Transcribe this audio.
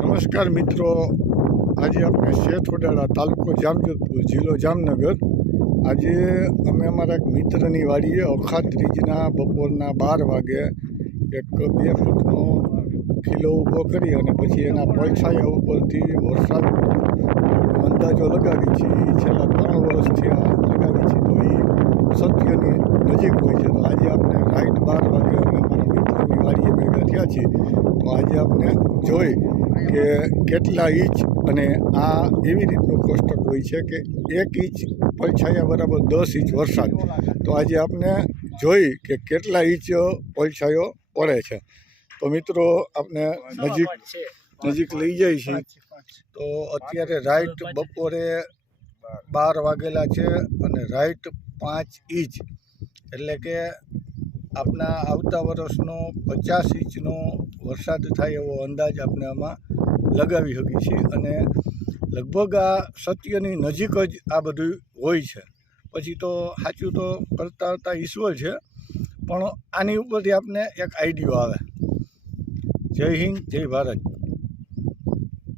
નમસ્કાર મિત્રો. આજે આપણે શેઠવડાળા તાલુકો જામજોધપુર જિલ્લો જામનગર. આજે અમે અમારા એક મિત્રની વાડીએ અખાત ત્રીજના બપોરના બાર વાગે એક બે ફૂટનો ખીલો ઊભો કરી અને પછી એના પડછાયા ઉપરથી વરસાદનો અંદાજો લગાવી છે. એ છેલ્લા ત્રણ વર્ષથી આ લગાવી છે. તો એ સત્યની નજીક હોય છે. તો આજે આપણે રાઈટ બાર વાગે ભેગા છીએ. તો આજે આપણે જોઈ કે કેટલા ઇંચ અને આ એવી રીતનું કોષ્ટક હોય છે કે એક ઇંચ પલછાયા બરાબર દસ ઇંચ વરસાદ. તો આજે આપણે જોઈ કે કેટલા ઇંચ પલછાયો પડે છે. તો મિત્રો, આપણે નજીક નજીક લઈ જાય છે તો અત્યારે રાઈટ બપોરે બાર વાગેલા છે અને રાઈટ પાંચ ઇંચ. એટલે કે આપણા આવતા વર્ષનો પચાસ ઇંચનો વરસાદ થાય એવો અંદાજ આપણે આમાં લગાવી શકીએ છીએ અને લગભગ આ સત્યની નજીક જ આ બધું હોય છે. પછી તો સાચું તો કરતા કરતા ઈશ્વર છે, પણ આની ઉપરથી આપને એક આઈડિયો આવે. જય હિન્દ, જય ભારત.